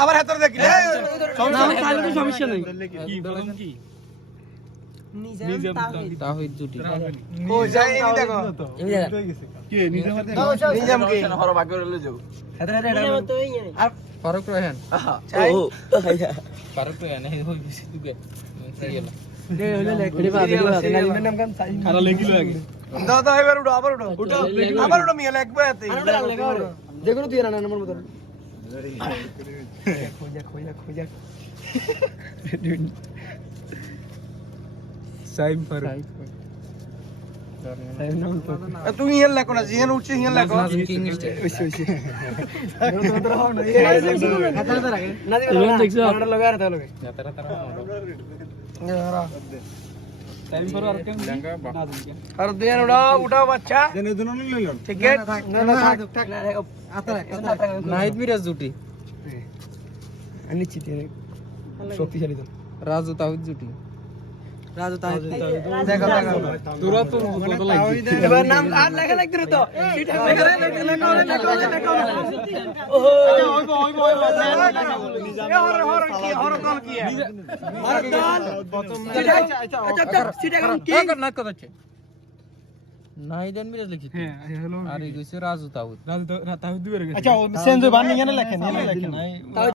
আবার হাতের দেখি সমস্যা নেই দেখো নিজাম কি ফারুক রোহান চাই ফারুক রোহান এই হই বেশি দুগে যেগুলো তুই না নম্বর মতো খোঁজা খোঁজা খোঁজা সাইম ফারুক তুমি হিয়াল লেখো না জিহান উঠছে হিয়াল লেখো। নাহিদ মিরাজ জুটি। নিশ্চিত শক্তিশালী রাজু তাহিদ জুটি। রাজু দেখো দেখো তোরা তো এবার নাম আর লেখা লাগতে তো এটা লেখা লেখা লেখা লেখা লেখা ওহো ওই বই বই বই হর হর কি হর দল কি হর দল আচ্ছা আচ্ছা সিটা কারণ কি কার নাক কথা মিরাজ লিখি হ্যাঁ আর এই গইছে রাজু আচ্ছা বানি লেখেন লেখেন